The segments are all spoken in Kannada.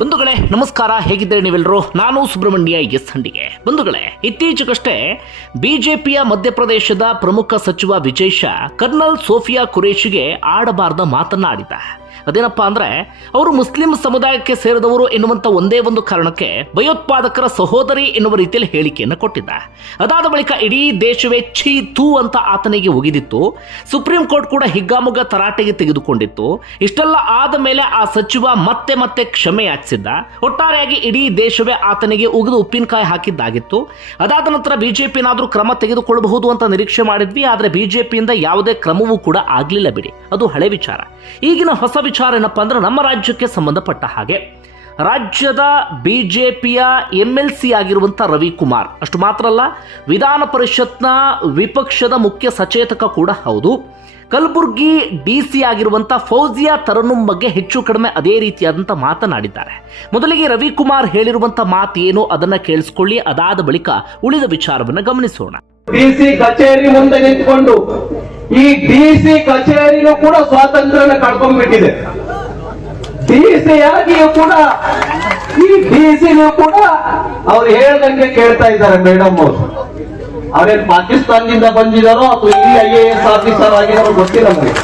ಬಂಧುಗಳೇ, ನಮಸ್ಕಾರ. ಹೇಗಿದ್ದೀರಿ ನೀವೆಲ್ಲರೂ? ನಾನು ಸುಬ್ರಹ್ಮಣ್ಯ, ಎಸ್ ಹಂಡಿಗೆ ಬಂಧುಗಳೇ, ಇತ್ತೀಚೆಗಷ್ಟೇ ಬಿಜೆಪಿಯ ಮಧ್ಯಪ್ರದೇಶದ ಪ್ರಮುಖ ಸಚಿವ ವಿಜಯ್ ಶಾ ಕರ್ನಲ್ ಸೋಫಿಯಾ ಕುರೇಶಿಗೆ ಆಡಬಾರದ ಮಾತನ್ನ ಆಡಿದ ಅದೇನಪ್ಪ ಅಂದ್ರೆ, ಅವರು ಮುಸ್ಲಿಂ ಸಮುದಾಯಕ್ಕೆ ಸೇರಿದವರು ಎನ್ನುವಂತ ಒಂದೇ ಒಂದು ಕಾರಣಕ್ಕೆ ಭಯೋತ್ಪಾದಕರ ಸಹೋದರಿ ಎನ್ನುವ ರೀತಿಯಲ್ಲಿ ಹೇಳಿಕೆಯನ್ನು ಕೊಟ್ಟಿದ್ದ. ಅದಾದ ಬಳಿಕ ಇಡೀ ದೇಶವೇ ಛೀ ತೂ ಅಂತ ಆತನಿಗೆ ಒಗಿದಿತ್ತು. ಸುಪ್ರೀಂ ಕೋರ್ಟ್ ಕೂಡ ಹಿಗ್ಗಾಮುಗ್ಗ ತರಾಟೆಗೆ ತೆಗೆದುಕೊಂಡಿತ್ತು. ಇಷ್ಟೆಲ್ಲ ಆದ ಮೇಲೆ ಆ ಸಚಿವ ಮತ್ತೆ ಮತ್ತೆ ಕ್ಷಮೆ ಯಾಚಿಸಿದ್ದ. ಒಟ್ಟಾರೆಯಾಗಿ ಇಡೀ ದೇಶವೇ ಆತನಿಗೆ ಉಗಿದು ಉಪ್ಪಿನಕಾಯಿ ಹಾಕಿದ್ದಾಗಿತ್ತು. ಅದಾದ ನಂತರ ಬಿಜೆಪಿನಾದರೂ ಕ್ರಮ ತೆಗೆದುಕೊಳ್ಳಬಹುದು ಅಂತ ನಿರೀಕ್ಷೆ ಮಾಡಿದ್ವಿ, ಆದರೆ ಬಿಜೆಪಿಯಿಂದ ಯಾವುದೇ ಕ್ರಮವೂ ಕೂಡ ಆಗ್ಲಿಲ್ಲ ಬಿಡಿ. ಅದು ಹಳೆ ವಿಚಾರ. ಈಗಿನ ಹೊಸ ವಿಚಾರ ಏನಪ್ಪ ಅಂದ್ರೆ ನಮ್ಮ ರಾಜ್ಯಕ್ಕೆ ಸಂಬಂಧಪಟ್ಟ ಹಾಗೆ. ರಾಜ್ಯದ ಬಿಜೆಪಿಯ ಎಂ ಎಲ್ ಸಿ ಆಗಿರುವಂಥ ರವಿಕುಮಾರ್, ಅಷ್ಟು ಮಾತ್ರ ಅಲ್ಲ, ವಿಧಾನ ಪರಿಷತ್ನ ವಿಪಕ್ಷದ ಮುಖ್ಯ ಸಚೇತಕ ಕೂಡ ಹೌದು. ಕಲಬುರ್ಗಿ ಡಿ ಸಿ ಆಗಿರುವಂಥ ಫೌಜಿಯಾ ತರನುಂ ಬಗ್ಗೆ ಹೆಚ್ಚು ಕಡಿಮೆ ಅದೇ ರೀತಿಯಾದಂಥ ಮಾತನಾಡಿದ್ದಾರೆ. ಮೊದಲಿಗೆ ರವಿಕುಮಾರ್ ಹೇಳಿರುವಂಥ ಮಾತು ಏನು ಅದನ್ನ ಕೇಳಿಸ್ಕೊಳ್ಳಿ, ಅದಾದ ಬಳಿಕ ಉಳಿದ ವಿಚಾರವನ್ನು ಗಮನಿಸೋಣ. ಡಿಸಿ ಕಚೇರಿ ಮುಂದೆ ನಿಂತ್ಕೊಂಡು ಈ ಡಿಸಿ ಕಚೇರಿನೂ ಕೂಡ ಸ್ವಾತಂತ್ರ್ಯನ ಕಳ್ಕೊಂಡ್ಬಿಟ್ಟಿದೆ. ಡಿಸಿ ಆಗಿಯೂ ಕೂಡ ಈ ಡಿಸಿನೂ ಕೂಡ ಅವ್ರು ಹೇಳ್ದಂಗೆ ಕೇಳ್ತಾ ಇದ್ದಾರೆ ಮೇಡಮ್ ಅವರು. ಅವ್ರೇನ್ ಪಾಕಿಸ್ತಾನದಿಂದ ಬಂದಿದಾರೋ ಅಥವಾ ಇಲ್ಲಿ ಐ ಎ ಎಸ್ ಆಫೀಸರ್ ಆಗಿರೋ ಗೊತ್ತಿಲ್ಲ ನಮಗೆ.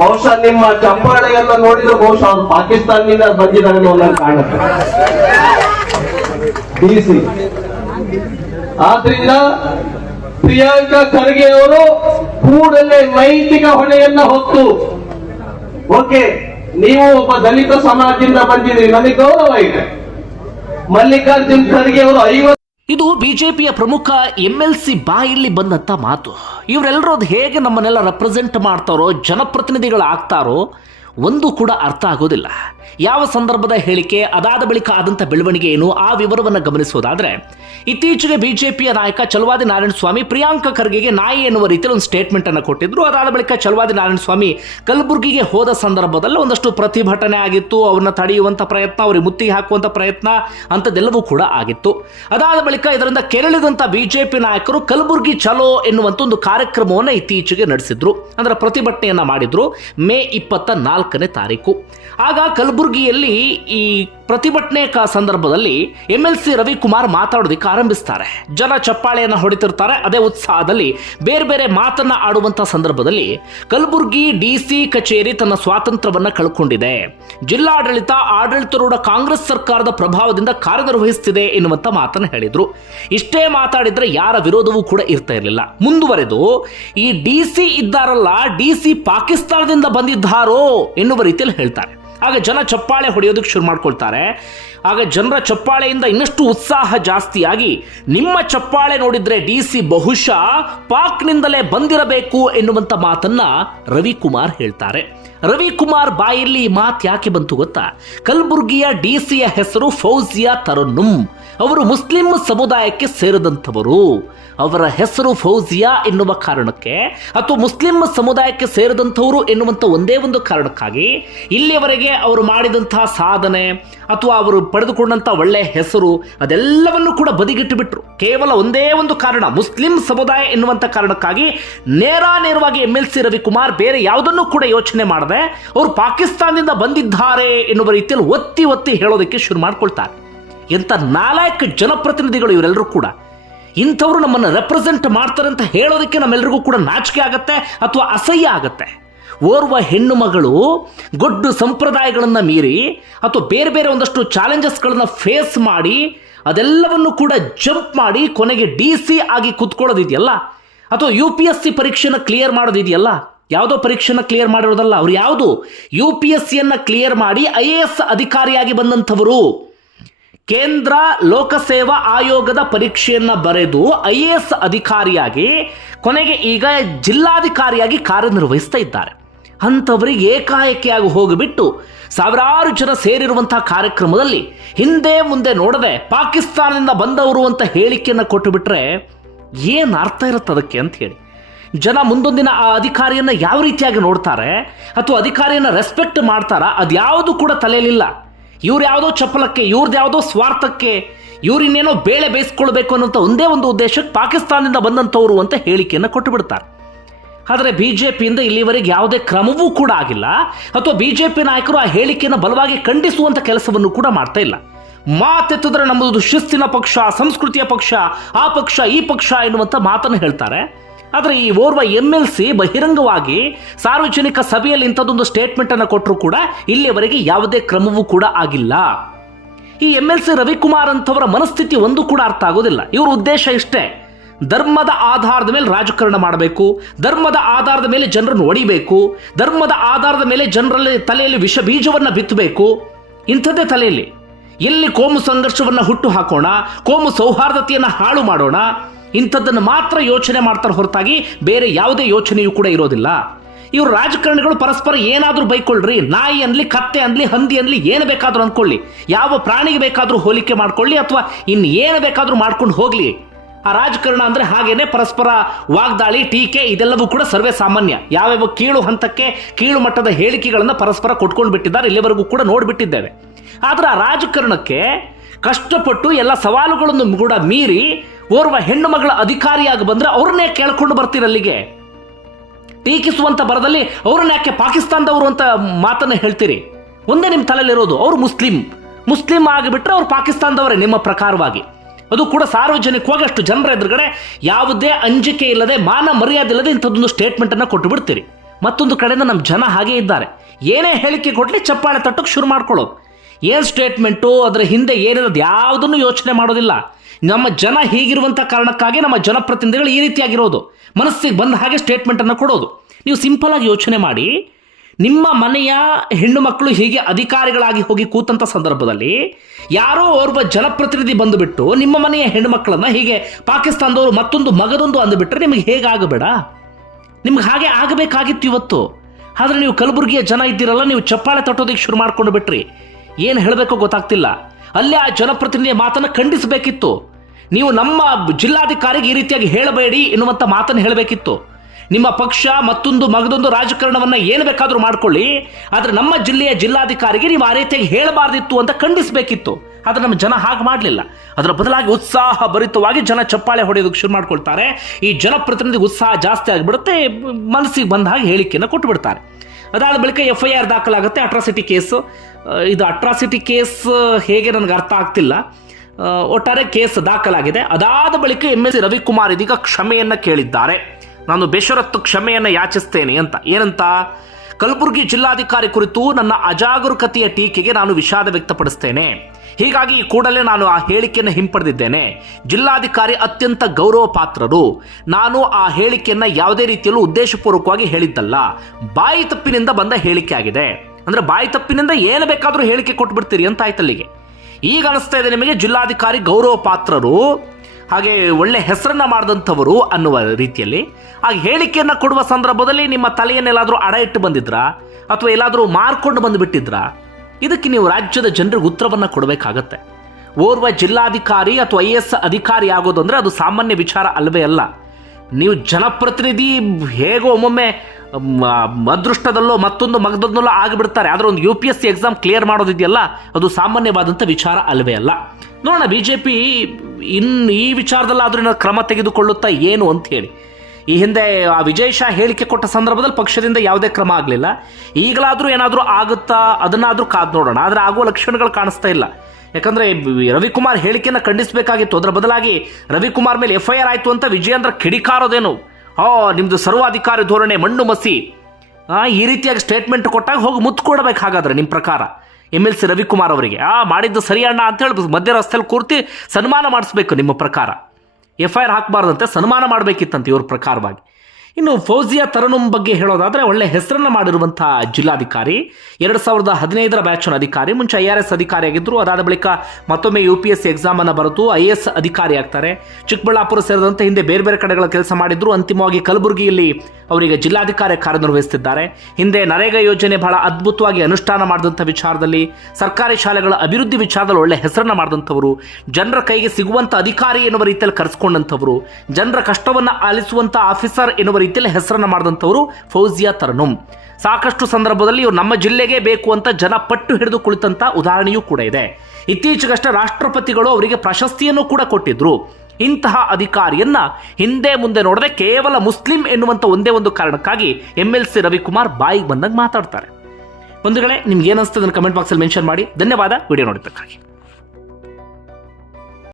ಬಹುಶಃ ನಿಮ್ಮ ಚಪ್ಪಾಳೆಗೆಲ್ಲ ನೋಡಿದ್ರೆ ಬಹುಶಃ ಅವ್ರು ಪಾಕಿಸ್ತಾನದಿಂದ ಬಂದಿದ್ದಾರೆ ಅನ್ನೋ ಕಾಣುತ್ತೆ. ಡಿಸಿ ಆದ್ರಿಂದ ಪ್ರಿಯಾಂಕಾ ಖರ್ಗೆ ಅವರು ಕೂಡಲೇ ನೈತಿಕ ಹೊಣೆಯನ್ನ ಹೊತ್ತು. ಓಕೆ, ನೀವು ಒಬ್ಬ ದಲಿತ ಸಮಾಜದಿಂದ ಬಂದಿದ್ರಿ ನನಗೆ ಗೌರವ ಇದೆ. ಮಲ್ಲಿಕಾರ್ಜುನ್ ಖರ್ಗೆ ಅವರು ಐವತ್ತು ಇದು ಬಿಜೆಪಿಯ ಪ್ರಮುಖ ಎಂ ಎಲ್ ಸಿ ಬಾಯಲ್ಲಿ ಬಂದಂತ ಮಾತು. ಇವರೆಲ್ಲರೂ ಅದು ಹೇಗೆ ನಮ್ಮನ್ನೆಲ್ಲ ರೆಪ್ರೆಸೆಂಟ್ ಮಾಡ್ತಾರೋ, ಜನಪ್ರತಿನಿಧಿಗಳಾಗ್ತಾರೋ, ಒಂದು ಕೂಡ ಅರ್ಥ ಆಗೋದಿಲ್ಲ. ಯಾವ ಸಂದರ್ಭದ ಹೇಳಿಕೆ, ಅದಾದ ಬಳಿಕ ಆದಂಥ ಬೆಳವಣಿಗೆ ಏನು, ಆ ವಿವರವನ್ನು ಗಮನಿಸೋದಾದ್ರೆ ಇತ್ತೀಚೆಗೆ ಬಿಜೆಪಿಯ ನಾಯಕ ಚಲವಾದಿ ನಾರಾಯಣ ಸ್ವಾಮಿ ಪ್ರಿಯಾಂಕ ಖರ್ಗೆಗೆ ನಾಯಿ ಎನ್ನುವ ರೀತಿಯಲ್ಲಿ ಒಂದು ಸ್ಟೇಟ್ಮೆಂಟ್ ಅನ್ನು ಕೊಟ್ಟಿದ್ರು. ಅದಾದ ಬಳಿಕ ಚಲವಾದಿ ನಾರಾಯಣ ಸ್ವಾಮಿ ಕಲಬುರಗಿಗೆ ಹೋದ ಸಂದರ್ಭದಲ್ಲಿ ಒಂದಷ್ಟು ಪ್ರತಿಭಟನೆ ಆಗಿತ್ತು. ಅವರನ್ನ ತಡೆಯುವಂತ ಪ್ರಯತ್ನ, ಅವರಿಗೆ ಮುತ್ತಿಗೆ ಹಾಕುವಂತ ಪ್ರಯತ್ನ ಅಂತದೆಲ್ಲವೂ ಕೂಡ ಆಗಿತ್ತು. ಅದಾದ ಬಳಿಕ ಇದರಿಂದ ಕೆರಳಿದಂತ ಬಿಜೆಪಿ ನಾಯಕರು ಕಲಬುರಗಿ ಚಲೋ ಎನ್ನುವಂತ ಒಂದು ಕಾರ್ಯಕ್ರಮವನ್ನು ಇತ್ತೀಚೆಗೆ ನಡೆಸಿದ್ರು. ಅಂದ್ರೆ ಪ್ರತಿಭಟನೆಯನ್ನ ಮಾಡಿದ್ರು ಮೇ ಇಪ್ಪತ್ತ ನಾಲ್ಕನೇ ತಾರೀಕು. ಆಗ ಕಲಬುರಗಿಯಲ್ಲಿ ಈ ಪ್ರತಿಭಟನೆ ಸಂದರ್ಭದಲ್ಲಿ ಎಂ ಎಲ್ ಸಿ ರವಿಕುಮಾರ್ ಮಾತಾಡೋದಕ್ಕೆ ಆರಂಭಿಸ್ತಾರೆ. ಜನ ಚಪ್ಪಾಳೆಯನ್ನು ಹೊಡಿತಿರ್ತಾರೆ. ಅದೇ ಉತ್ಸಾಹದಲ್ಲಿ ಬೇರೆ ಬೇರೆ ಮಾತನ್ನ ಆಡುವಂತ ಸಂದರ್ಭದಲ್ಲಿ ಕಲಬುರಗಿ ಡಿ ಸಿ ಕಚೇರಿ ತನ್ನ ಸ್ವಾತಂತ್ರ್ಯವನ್ನ ಕಳ್ಕೊಂಡಿದೆ. ಜಿಲ್ಲಾಡಳಿತ ಆಡಳಿತಾರೂಢ ಕಾಂಗ್ರೆಸ್ ಸರ್ಕಾರದ ಪ್ರಭಾವದಿಂದ ಕಾರ್ಯನಿರ್ವಹಿಸುತ್ತಿದೆ ಎನ್ನುವಂತ ಮಾತನ್ನು ಹೇಳಿದ್ರು. ಇಷ್ಟೇ ಮಾತಾಡಿದ್ರೆ ಯಾರ ವಿರೋಧವೂ ಕೂಡ ಇರ್ತಾ ಇರಲಿಲ್ಲ. ಮುಂದುವರೆದು, ಈ ಡಿ ಸಿ ಇದ್ದಾರಲ್ಲ, ಡಿ ಸಿ ಪಾಕಿಸ್ತಾನದಿಂದ ಬಂದಿದ್ದಾರೋ ಎನ್ನುವ ರೀತಿಯಲ್ಲಿ ಹೇಳ್ತಾರೆ. ಆಗ ಜನ ಚಪ್ಪಾಳೆ ಹೊಡೆಯೋದಕ್ಕೆ ಶುರು ಮಾಡ್ಕೊಳ್ತಾರೆ. ಆಗ ಜನರ ಚಪ್ಪಾಳೆಯಿಂದ ಇನ್ನಷ್ಟು ಉತ್ಸಾಹ ಜಾಸ್ತಿಯಾಗಿ, ನಿಮ್ಮ ಚಪ್ಪಾಳೆ ನೋಡಿದ್ರೆ ಡಿ ಸಿ ಬಹುಶಃ ಪಾಕ್ನಿಂದಲೇ ಬಂದಿರಬೇಕು ಎನ್ನುವಂಥ ಮಾತನ್ನ ರವಿಕುಮಾರ್ ಹೇಳ್ತಾರೆ. ರವಿಕುಮಾರ್ ಬಾಯಲ್ಲಿ ಈ ಮಾತು ಯಾಕೆ ಬಂತು ಗೊತ್ತಾ? ಕಲಬುರ್ಗಿಯ ಡಿ ಸಿಯ ಹೆಸರು ಫೌಜಿಯಾ ತರನ್ನುಂ. ಅವರು ಮುಸ್ಲಿಂ ಸಮುದಾಯಕ್ಕೆ ಸೇರಿದಂಥವರು. ಅವರ ಹೆಸರು ಫೌಜಿಯಾ ಎನ್ನುವ ಕಾರಣಕ್ಕೆ ಅಥವಾ ಮುಸ್ಲಿಂ ಸಮುದಾಯಕ್ಕೆ ಸೇರಿದಂಥವರು ಎನ್ನುವಂಥ ಒಂದೇ ಒಂದು ಕಾರಣಕ್ಕಾಗಿ ಇಲ್ಲಿಯವರೆಗೆ ಅವರು ಮಾಡಿದಂತಹ ಸಾಧನೆ ಅಥವಾ ಅವರು ಪಡೆದುಕೊಂಡಂಥ ಒಳ್ಳೆಯ ಹೆಸರು, ಅದೆಲ್ಲವನ್ನು ಕೂಡ ಬದಿಗಿಟ್ಟು ಬಿಟ್ರು ಕೇವಲ ಒಂದೇ ಒಂದು ಕಾರಣ, ಮುಸ್ಲಿಂ ಸಮುದಾಯ ಎನ್ನುವಂಥ ಕಾರಣಕ್ಕಾಗಿ ನೇರ ನೇರವಾಗಿ ಎಂ ಎಲ್ ಸಿ ರವಿಕುಮಾರ್ ಬೇರೆ ಯಾವುದನ್ನು ಕೂಡ ಯೋಚನೆ ಮಾಡದೆ ಅವರು ಪಾಕಿಸ್ತಾನದಿಂದ ಬಂದಿದ್ದಾರೆ ಎನ್ನುವ ರೀತಿಯಲ್ಲಿ ಒತ್ತಿ ಒತ್ತಿ ಹೇಳೋದಕ್ಕೆ ಶುರು ಮಾಡ್ಕೊಳ್ತಾರೆ. ಎಂಥ ನಾಲ್ಕು ಜನಪ್ರತಿನಿಧಿಗಳು ಇವರೆಲ್ಲರೂ ಕೂಡ. ಇಂಥವ್ರು ನಮ್ಮನ್ನು ರೆಪ್ರೆಸೆಂಟ್ ಮಾಡ್ತಾರೆ ಅಂತ ಹೇಳೋದಕ್ಕೆ ನಮ್ಮೆಲ್ಲರಿಗೂ ಕೂಡ ನಾಚಿಕೆ ಆಗತ್ತೆ ಅಥವಾ ಅಸಹ್ಯ ಆಗತ್ತೆ. ಓರ್ವ ಹೆಣ್ಣು ಮಗಳು ಗೊಡ್ಡು ಸಂಪ್ರದಾಯಗಳನ್ನು ಮೀರಿ ಅಥವಾ ಬೇರೆ ಬೇರೆ ಒಂದಷ್ಟು ಚಾಲೆಂಜಸ್ಗಳನ್ನು ಫೇಸ್ ಮಾಡಿ ಅದೆಲ್ಲವನ್ನು ಕೂಡ ಜಂಪ್ ಮಾಡಿ ಕೊನೆಗೆ ಡಿ ಸಿ ಆಗಿ ಕುತ್ಕೊಳ್ಳೋದಿದೆಯಲ್ಲ? ಅಥವಾ ಯು ಪಿ ಎಸ್ ಸಿ ಪರೀಕ್ಷೆನ ಕ್ಲಿಯರ್ ಮಾಡೋದಿದೆಯಲ್ಲ? ಯಾವುದೋ ಪರೀಕ್ಷೆನ ಕ್ಲಿಯರ್ ಮಾಡಿರೋದಲ್ಲ? ಅವ್ರು ಯಾವುದು? ಯು ಪಿ ಎಸ್ ಸಿಯನ್ನು ಕ್ಲಿಯರ್ ಮಾಡಿ ಐ ಎ ಎಸ್ ಅಧಿಕಾರಿಯಾಗಿ ಬಂದಂಥವರು. ಕೇಂದ್ರ ಲೋಕಸೇವಾ ಆಯೋಗದ ಪರೀಕ್ಷೆಯನ್ನು ಬರೆದು ಐ ಎ ಎಸ್ ಅಧಿಕಾರಿಯಾಗಿ ಕೊನೆಗೆ ಈಗ ಜಿಲ್ಲಾಧಿಕಾರಿಯಾಗಿ ಕಾರ್ಯನಿರ್ವಹಿಸ್ತಾ ಇದ್ದಾರೆ. ಅಂಥವರಿಗೆ ಏಕಾಏಕಿಯಾಗಿ ಹೋಗಿಬಿಟ್ಟು ಸಾವಿರಾರು ಜನ ಸೇರಿರುವಂತಹ ಕಾರ್ಯಕ್ರಮದಲ್ಲಿ ಹಿಂದೆ ಮುಂದೆ ನೋಡದೆ ಪಾಕಿಸ್ತಾನದಿಂದ ಬಂದವರು ಅಂತ ಹೇಳಿಕೆಯನ್ನು ಕೊಟ್ಟು ಬಿಟ್ರೆ ಏನು ಅರ್ಥ ಇರುತ್ತೆ ಅದಕ್ಕೆ ಅಂತ ಹೇಳಿ. ಜನ ಮುಂದೊಂದಿನ ಆ ಅಧಿಕಾರಿಯನ್ನ ಯಾವ ರೀತಿಯಾಗಿ ನೋಡ್ತಾರೆ ಅಥವಾ ಅಧಿಕಾರಿಯನ್ನ ರೆಸ್ಪೆಕ್ಟ್ ಮಾಡ್ತಾರಾ? ಅದ್ಯಾವುದು ಕೂಡ ತಲೆಯಲ್ಲಿಲ್ಲ. ಇವ್ರು ಯಾವುದೋ ಚಪಲಕ್ಕೆ ಇವ್ರದ್ದು ಯಾವುದೋ ಸ್ವಾರ್ಥಕ್ಕೆ ಇವರಿನ್ನೇನೋ ಬೇಳೆ ಬೇಯಿಸ್ಕೊಳ್ಬೇಕು ಅನ್ನೋಂಥ ಒಂದೇ ಒಂದು ಉದ್ದೇಶಕ್ಕೆ ಪಾಕಿಸ್ತಾನದಿಂದ ಬಂದಂಥವ್ರು ಅಂತ ಹೇಳಿಕೆಯನ್ನು ಕೊಟ್ಟು ಬಿಡ್ತಾರೆ ಆದರೆ ಬಿ ಜೆ ಪಿಯಿಂದ ಇಲ್ಲಿವರೆಗೆ ಯಾವುದೇ ಕ್ರಮವೂ ಕೂಡ ಆಗಿಲ್ಲ. ಅಥವಾ ಬಿ ಜೆ ಪಿ ನಾಯಕರು ಆ ಹೇಳಿಕೆಯನ್ನು ಬಲವಾಗಿ ಖಂಡಿಸುವಂಥ ಕೆಲಸವನ್ನು ಕೂಡ ಮಾಡ್ತಾ ಇಲ್ಲ. ಮಾತೆತ್ತಿದ್ರೆ ನಮ್ಮದು ಶಿಸ್ತಿನ ಪಕ್ಷ, ಸಂಸ್ಕೃತಿಯ ಪಕ್ಷ, ಆ ಪಕ್ಷ, ಈ ಪಕ್ಷ ಎನ್ನುವಂಥ ಮಾತನ್ನು ಹೇಳ್ತಾರೆ. ಆದರೆ ಈ ಓರ್ವ ಎಂ ಎಲ್ ಸಿ ಬಹಿರಂಗವಾಗಿ ಸಾರ್ವಜನಿಕ ಸಭೆಯಲ್ಲಿ ಇಂಥದ್ದೊಂದು ಸ್ಟೇಟ್ಮೆಂಟನ್ನು ಕೊಟ್ಟರು ಕೂಡ ಇಲ್ಲಿಯವರೆಗೆ ಯಾವುದೇ ಕ್ರಮವೂ ಕೂಡ ಆಗಿಲ್ಲ. ಈ ಎಂ ಎಲ್ ಸಿ ರವಿಕುಮಾರ್ ಅಂತವರ ಮನಸ್ಥಿತಿ ಒಂದು ಕೂಡ ಅರ್ಥ ಆಗೋದಿಲ್ಲ. ಇವರ ಉದ್ದೇಶ ಇಷ್ಟೇ. ಧರ್ಮದ ಆಧಾರದ ಮೇಲೆ ರಾಜಕಾರಣ ಮಾಡಬೇಕು. ಧರ್ಮದ ಆಧಾರದ ಮೇಲೆ ಜನರನ್ನು ಹೊಡಿಬೇಕು. ಧರ್ಮದ ಆಧಾರದ ಮೇಲೆ ಜನರಲ್ಲಿ ತಲೆಯಲ್ಲಿ ವಿಷ ಬೀಜವನ್ನು ಬಿತ್ತಬೇಕು. ಇಂಥದ್ದೇ ತಲೆಯಲ್ಲಿ. ಎಲ್ಲಿ ಕೋಮು ಸಂಘರ್ಷವನ್ನು ಹುಟ್ಟು ಹಾಕೋಣ, ಕೋಮು ಸೌಹಾರ್ದತೆಯನ್ನು ಹಾಳು ಮಾಡೋಣ, ಇಂಥದ್ದನ್ನು ಮಾತ್ರ ಯೋಚನೆ ಮಾಡ್ತಾರೆ ಹೊರತಾಗಿ ಬೇರೆ ಯಾವುದೇ ಯೋಚನೆಯೂ ಕೂಡ ಇರೋದಿಲ್ಲ. ಇವರು ರಾಜಕಾರಣಿಗಳು ಪರಸ್ಪರ ಏನಾದರೂ ಬೈಕೊಳ್ಳ್ರಿ ನಾಯಿ ಅನ್ಲಿ, ಕತ್ತೆ ಅನ್ಲಿ, ಹಂದಿ ಅನ್ಲಿ, ಏನು ಬೇಕಾದರೂ ಅಂದ್ಕೊಳ್ಳಿ ಯಾವ ಪ್ರಾಣಿಗೆ ಬೇಕಾದರೂ ಹೋಲಿಕೆ ಮಾಡ್ಕೊಳ್ಳಿ ಅಥವಾ ಇನ್ನು ಏನು ಬೇಕಾದರೂ ಮಾಡ್ಕೊಂಡು ಹೋಗ್ಲಿ. ಆ ರಾಜಕಾರಣ ಅಂದ್ರೆ ಹಾಗೇನೆ ಪರಸ್ಪರ ವಾಗ್ದಾಳಿ, ಟೀಕೆ, ಇದೆಲ್ಲವೂ ಕೂಡ ಸರ್ವೇ ಸಾಮಾನ್ಯ. ಯಾವ್ಯಾವ ಕೀಳು ಹಂತಕ್ಕೆ, ಕೀಳು ಮಟ್ಟದ ಹೇಳಿಕೆಗಳನ್ನು ಪರಸ್ಪರ ಕೊಟ್ಕೊಂಡು ಬಿಟ್ಟಿದ್ದಾರೆ, ಇಲ್ಲಿವರೆಗೂ ಕೂಡ ನೋಡ್ಬಿಟ್ಟಿದ್ದೇವೆ. ಆದ್ರೆ ಆ ರಾಜಕಾರಣಕ್ಕೆ ಕಷ್ಟಪಟ್ಟು ಎಲ್ಲ ಸವಾಲುಗಳನ್ನು ಕೂಡ ಮೀರಿ ಓರ್ವ ಹೆಣ್ಣು ಮಗಳ ಅಧಿಕಾರಿಯಾಗಿ ಬಂದ್ರೆ ಅವ್ರನ್ನೇ ಕೇಳ್ಕೊಂಡು ಬರ್ತೀರಲ್ಲಿಗೆ ಟೀಕಿಸುವಂತ ಬರದಲ್ಲಿ ಅವ್ರನ್ನ ಯಾಕೆ ಪಾಕಿಸ್ತಾನದವರು ಅಂತ ಮಾತನ್ನ ಹೇಳ್ತೀರಿ? ಒಂದೇ ನಿಮ್ಮ ತಲೆಯಲ್ಲಿರೋದು ಅವರು ಮುಸ್ಲಿಂ. ಮುಸ್ಲಿಂ ಆಗಿಬಿಟ್ರೆ ಅವ್ರು ಪಾಕಿಸ್ತಾನದವರೇ ನಿಮ್ಮ ಪ್ರಕಾರವಾಗಿ. ಅದು ಕೂಡ ಸಾರ್ವಜನಿಕವಾಗಿ ಅಷ್ಟು ಜನರ ಎದುರುಗಡೆ ಯಾವುದೇ ಅಂಜಿಕೆ ಇಲ್ಲದೆ ಮಾನ ಮರ್ಯಾದೆ ಇಲ್ಲದೆ ಇಂಥದ್ದೊಂದು ಸ್ಟೇಟ್ಮೆಂಟ್ ಅನ್ನ ಕೊಟ್ಟು ಬಿಡ್ತೀರಿ. ಮತ್ತೊಂದು ಕಡೆಯಿಂದ ನಮ್ಮ ಜನ ಹಾಗೆ ಇದ್ದಾರೆ. ಏನೇ ಹೇಳಿಕೆ ಕೊಡಲಿ ಚಪ್ಪಾಳೆ ತಟ್ಟಕ್ಕೆ ಶುರು ಮಾಡ್ಕೊಳ್ಳೋದು. ಏನು ಸ್ಟೇಟ್ಮೆಂಟು ಅದರ ಹಿಂದೆ ಏನಿರೋದು ಯಾವುದನ್ನು ಯೋಚನೆ ಮಾಡೋದಿಲ್ಲ. ನಮ್ಮ ಜನ ಹೀಗಿರುವಂಥ ಕಾರಣಕ್ಕಾಗಿ ನಮ್ಮ ಜನಪ್ರತಿನಿಧಿಗಳು ಈ ರೀತಿಯಾಗಿರೋದು. ಮನಸ್ಸಿಗೆ ಬಂದ ಹಾಗೆ ಸ್ಟೇಟ್ಮೆಂಟ್ ಅನ್ನು ಕೊಡೋದು. ನೀವು ಸಿಂಪಲ್ ಆಗಿ ಯೋಚನೆ ಮಾಡಿ ನಿಮ್ಮ ಮನೆಯ ಹೆಣ್ಣು ಮಕ್ಕಳು ಹೀಗೆ ಅಧಿಕಾರಿಗಳಾಗಿ ಹೋಗಿ ಕೂತಂಥ ಸಂದರ್ಭದಲ್ಲಿ ಯಾರೋ ಓರ್ವ ಜನಪ್ರತಿನಿಧಿ ಬಂದುಬಿಟ್ಟು ನಿಮ್ಮ ಮನೆಯ ಹೆಣ್ಣು ಮಕ್ಕಳನ್ನು ಹೀಗೆ ಪಾಕಿಸ್ತಾನದವರು ಮತ್ತೊಂದು ಮಗದೊಂದು ಅಂದುಬಿಟ್ರೆ ನಿಮಗೆ ಹೇಗಾಗಬೇಡ? ನಿಮ್ಗೆ ಹಾಗೆ ಆಗಬೇಕಾಗಿತ್ತು ಇವತ್ತು. ಆದರೆ ನೀವು ಕಲಬುರಗಿಯ ಜನ ಇದ್ದೀರಲ್ಲ, ನೀವು ಚಪ್ಪಾಳೆ ತಟ್ಟೋದಕ್ಕೆ ಶುರು ಮಾಡ್ಕೊಂಡು ಬಿಟ್ರಿ. ಏನು ಹೇಳಬೇಕೋ ಗೊತ್ತಾಗ್ತಿಲ್ಲ. ಅಲ್ಲೇ ಆ ಜನಪ್ರತಿನಿಧಿಯ ಮಾತನ್ನು ಖಂಡಿಸಬೇಕಿತ್ತು. ನೀವು ನಮ್ಮ ಜಿಲ್ಲಾಧಿಕಾರಿಗೆ ಈ ರೀತಿಯಾಗಿ ಹೇಳಬೇಡಿ ಎನ್ನುವಂಥ ಮಾತನ್ನು ಹೇಳಬೇಕಿತ್ತು. ನಿಮ್ಮ ಪಕ್ಷ ಮತ್ತೊಂದು ಮಗದೊಂದು ರಾಜಕಾರಣವನ್ನು ಏನು ಬೇಕಾದರೂ ಮಾಡ್ಕೊಳ್ಳಿ, ಆದರೆ ನಮ್ಮ ಜಿಲ್ಲೆಯ ಜಿಲ್ಲಾಧಿಕಾರಿಗೆ ನೀವು ಆ ರೀತಿಯಾಗಿ ಹೇಳಬಾರ್ದಿತ್ತು ಅಂತ ಖಂಡಿಸಬೇಕಿತ್ತು. ಆದರೆ ನಮ್ಮ ಜನ ಹಾಗೆ ಮಾಡಲಿಲ್ಲ. ಅದರ ಬದಲಾಗಿ ಉತ್ಸಾಹ ಭರಿತವಾಗಿ ಜನ ಚಪ್ಪಾಳೆ ಹೊಡೆಯೋದಕ್ಕೆ ಶುರು ಮಾಡ್ಕೊಳ್ತಾರೆ. ಈ ಜನಪ್ರತಿನಿಧಿ ಉತ್ಸಾಹ ಜಾಸ್ತಿ ಆಗಿಬಿಡುತ್ತೆ, ಮನಸ್ಸಿಗೆ ಬಂದ ಹಾಗೆ ಹೇಳಿಕೆಯನ್ನು ಕೊಟ್ಟು ಬಿಡ್ತಾರೆ ಅದಾದ ಬಳಿಕ ಎಫ್ ಐ ಆರ್ ದಾಖಲಾಗುತ್ತೆ ಅಟ್ರಾಸಿಟಿ ಕೇಸು ಇದು ಅಟ್ರಾಸಿಟಿ ಕೇಸ್ ಹೇಗೆ ನನಗೆ ಅರ್ಥ ಆಗ್ತಿಲ್ಲ. ಒಟ್ಟಾರೆ ಕೇಸ್ ದಾಖಲಾಗಿದೆ. ಅದಾದ ಬಳಿಕ ಎಂ ಎಸ್ ರವಿಕುಮಾರ್ ಇದೀಗ ಕ್ಷಮೆಯನ್ನ ಕೇಳಿದ್ದಾರೆ. ನಾನು ಬೇಷರತ್ತು ಕ್ಷಮೆಯನ್ನು ಯಾಚಿಸ್ತೇನೆ ಅಂತ. ಏನಂತ? ಕಲಬುರಗಿ ಜಿಲ್ಲಾಧಿಕಾರಿ ಕುರಿತು ನನ್ನ ಅಜಾಗರೂಕತೆಯ ಟೀಕೆಗೆ ನಾನು ವಿಷಾದ ವ್ಯಕ್ತಪಡಿಸ್ತೇನೆ. ಹೀಗಾಗಿ ಕೂಡಲೇ ನಾನು ಆ ಹೇಳಿಕೆಯನ್ನು ಹಿಂಪಡೆದಿದ್ದೇನೆ. ಜಿಲ್ಲಾಧಿಕಾರಿ ಅತ್ಯಂತ ಗೌರವ ಪಾತ್ರರು ನಾನು ಆ ಹೇಳಿಕೆಯನ್ನು ಯಾವುದೇ ರೀತಿಯಲ್ಲೂ ಉದ್ದೇಶಪೂರ್ವಕವಾಗಿ ಹೇಳಿದ್ದಲ್ಲ. ಬಾಯಿ ತಪ್ಪಿನಿಂದ ಬಂದ ಹೇಳಿಕೆ ಆಗಿದೆ. ಅಂದರೆ ಬಾಯಿ ತಪ್ಪಿನಿಂದ ಏನು ಬೇಕಾದರೂ ಹೇಳಿಕೆ ಕೊಟ್ಬಿಡ್ತೀರಿ ಅಂತ ಆಯ್ತಲ್ಲಿಗೆ. ಈಗ ಅನಿಸ್ತಾ ಇದೆ ನಿಮಗೆ ಜಿಲ್ಲಾಧಿಕಾರಿ ಗೌರವ ಪಾತ್ರರು ಹಾಗೆ ಒಳ್ಳೆ ಹೆಸರನ್ನ ಮಾಡಿದಂಥವರು ಅನ್ನುವ ರೀತಿಯಲ್ಲಿ. ಆ ಹೇಳಿಕೆಯನ್ನು ಕೊಡುವ ಸಂದರ್ಭದಲ್ಲಿ ನಿಮ್ಮ ತಲೆಯನ್ನೆಲ್ಲಾದರೂ ಅಡ ಇಟ್ಟು ಬಂದಿದ್ರಾ? ಅಥವಾ ಎಲ್ಲಾದರೂ ಮಾರ್ಕೊಂಡು ಬಂದುಬಿಟ್ಟಿದ್ರಾ? ಇದಕ್ಕೆ ನೀವು ರಾಜ್ಯದ ಜನರಿಗೆ ಉತ್ತರವನ್ನು ಕೊಡಬೇಕಾಗತ್ತೆ. ಓರ್ವ ಜಿಲ್ಲಾಧಿಕಾರಿ ಅಥವಾ ಐ ಎಸ್ ಅಧಿಕಾರಿ ಆಗೋದು ಅಂದರೆ ಅದು ಸಾಮಾನ್ಯ ವಿಚಾರ ಅಲ್ಲವೇ ಅಲ್ಲ. ನೀವು ಜನಪ್ರತಿನಿಧಿ ಹೇಗೋ ಒಮ್ಮೊಮ್ಮೆ ಅದೃಷ್ಟದಲ್ಲೋ ಮತ್ತೊಂದು ಮಗದೊಂದಲ್ಲೋ ಆಗಿಬಿಡ್ತಾರೆ. ಆದರೆ ಒಂದು U P S C exam clear ಮಾಡೋದಿದೆಯಲ್ಲ, ಅದು ಸಾಮಾನ್ಯವಾದಂಥ ವಿಚಾರ ಅಲ್ಲವೇ ಅಲ್ಲ. ನೋಡೋಣ ಬಿ ಜೆ ಪಿ ಇನ್ ಈ ವಿಚಾರದಲ್ಲಾದರೂ ಏನಾದ್ರು ಕ್ರಮ ತೆಗೆದುಕೊಳ್ಳುತ್ತಾ ಏನು ಅಂತ ಹೇಳಿ. ಈ ಹಿಂದೆ ಆ ವಿಜಯ್ ಶಾ ಹೇಳಿಕೆ ಕೊಟ್ಟ ಸಂದರ್ಭದಲ್ಲಿ ಪಕ್ಷದಿಂದ ಯಾವುದೇ ಕ್ರಮ ಆಗಲಿಲ್ಲ. ಈಗಲಾದರೂ ಏನಾದರೂ ಆಗುತ್ತಾ ಅದನ್ನಾದರೂ ಕಾದು ನೋಡೋಣ. ಆದರೆ ಆಗುವ ಲಕ್ಷಣಗಳು ಕಾಣಿಸ್ತಾ ಇಲ್ಲ. ಯಾಕಂದರೆ ರವಿಕುಮಾರ್ ಹೇಳಿಕೆಯನ್ನು ಖಂಡಿಸಬೇಕಾಗಿತ್ತು. ಅದರ ಬದಲಾಗಿ ರವಿಕುಮಾರ್ ಮೇಲೆ ಎಫ್ ಐ ಆರ್ ಆಯಿತು ಅಂತ ವಿಜಯೇಂದ್ರ ಕಿಡಿಕಾರೋದೇನು? ಓ ನಿಮ್ಮದು ಸರ್ವಾಧಿಕಾರಿ ಧೋರಣೆ ಮಣ್ಣು ಮಸಿ. ಈ ರೀತಿಯಾಗಿ ಸ್ಟೇಟ್ಮೆಂಟ್ ಕೊಟ್ಟಾಗ ಹೋಗಿ ಮುತ್ತು ಕೊಡಬೇಕು ಹಾಗಾದ್ರೆ ನಿಮ್ಮ ಪ್ರಕಾರ? ಎಂ ಎಲ್ ಸಿ ರವಿಕುಮಾರ್ ಅವರಿಗೆ. ಆ, ಮಾಡಿದ್ದು ಸರಿ ಅಣ್ಣ ಅಂತ ಹೇಳಿ ಮಧ್ಯ ರಸ್ತೆಯಲ್ಲಿ ಕೂರ್ತಿ ಸನ್ಮಾನ ಮಾಡಿಸ್ಬೇಕು ನಿಮ್ಮ ಪ್ರಕಾರ. ಎಫ್ ಐ ಆರ್ ಹಾಕಬಾರ್ದಂತೆ ಸನ್ಮಾನ ಮಾಡಬೇಕಿತ್ತಂತೆ ಇವ್ರ ಪ್ರಕಾರವಾಗಿ. ಇನ್ನು ಫೌಜಿಯಾ ತರನುಂ ಬಗ್ಗೆ ಹೇಳೋದಾದರೆ ಒಳ್ಳೆ ಹೆಸರನ್ನ ಮಾಡಿರುವಂತಹ ಜಿಲ್ಲಾಧಿಕಾರಿ. ಎರಡು ಸಾವಿರದ ಹದಿನೈದರ ಬ್ಯಾಚ್ನ ಅಧಿಕಾರಿ, ಮುಂಚೆ ಐ ಆರ್ ಎಸ್ ಅಧಿಕಾರಿಯಾಗಿದ್ದರು ಅದಾದ ಬಳಿಕ ಮತ್ತೊಮ್ಮೆ U P S C exam ಅನ್ನು ಬರೆದು ಐ ಎಸ್ ಅಧಿಕಾರಿ ಆಗ್ತಾರೆ. ಚಿಕ್ಕಬಳ್ಳಾಪುರ ಸೇರಿದಂತೆ ಹಿಂದೆ ಬೇರೆ ಬೇರೆ ಕಡೆಗಳ ಕೆಲಸ ಮಾಡಿದ್ರು. ಅಂತಿಮವಾಗಿ ಕಲಬುರಗಿಯಲ್ಲಿ ಅವರಿಗೆ ಜಿಲ್ಲಾಧಿಕಾರಿ ಕಾರ್ಯನಿರ್ವಹಿಸುತ್ತಿದ್ದಾರೆ ಹಿಂದೆ ನರೇಗಾ ಯೋಜನೆ ಬಹಳ ಅದ್ಭುತವಾಗಿ ಅನುಷ್ಠಾನ ಮಾಡಿದಂಥ ವಿಚಾರದಲ್ಲಿ ಸರ್ಕಾರಿ ಶಾಲೆಗಳ ಅಭಿವೃದ್ಧಿ ವಿಚಾರದಲ್ಲಿ ಒಳ್ಳೆ ಹೆಸರನ್ನ ಮಾಡಿದಂಥವರು. ಜನರ ಕೈಗೆ ಸಿಗುವಂಥ ಅಧಿಕಾರಿ ಎನ್ನುವ ರೀತಿಯಲ್ಲಿ ಕರೆಸ್ಕೊಂಡಂಥವರು. ಜನರ ಕಷ್ಟವನ್ನು ಆಲಿಸುವಂಥ ಆಫೀಸರ್ ಎನ್ನುವ ರೀತಿಯಲ್ಲಿ ಹೆಸರನ್ನ ಮಾಡಿದಂಥವರು ಫೌಜಿಯಾ ತರನುಮ್. ಸಾಕಷ್ಟು ಸಂದರ್ಭದಲ್ಲಿ ಇವರು ನಮ್ಮ ಜಿಲ್ಲೆಗೆ ಬೇಕು ಅಂತ ಜನ ಪಟ್ಟು ಹಿಡಿದು ಕುಳಿತಂತ ಉದಾಹರಣೆಯೂ ಕೂಡ ಇದೆ. ಇತ್ತೀಚೆಗಷ್ಟೇ ರಾಷ್ಟ್ರಪತಿಗಳು ಅವರಿಗೆ ಪ್ರಶಸ್ತಿಯನ್ನು ಕೂಡ ಕೊಟ್ಟಿದ್ರು. ಇಂತಹ ಅಧಿಕಾರಿಯನ್ನ ಹಿಂದೆ ಮುಂದೆ ನೋಡದೆ ಕೇವಲ ಮುಸ್ಲಿಂ ಎನ್ನುವಂಥ ಒಂದೇ ಒಂದು ಕಾರಣಕ್ಕಾಗಿ ಎಂ ಎಲ್ ಸಿ ರವಿಕುಮಾರ್ ಬಾಯಿಗೆ ಬಂದಂಗೆ ಮಾತಾಡ್ತಾರೆ. ಬಂಧುಗಳೇ, ನಿಮ್ಗೆ ಏನಿಸ್ತದೆ ಕಮೆಂಟ್ ಬಾಕ್ಸಲ್ಲಿ ಮೆನ್ಷನ್ ಮಾಡಿ. ಧನ್ಯವಾದ. ವಿಡಿಯೋ ನೋಡಿದ್ದಕ್ಕಾಗಿ.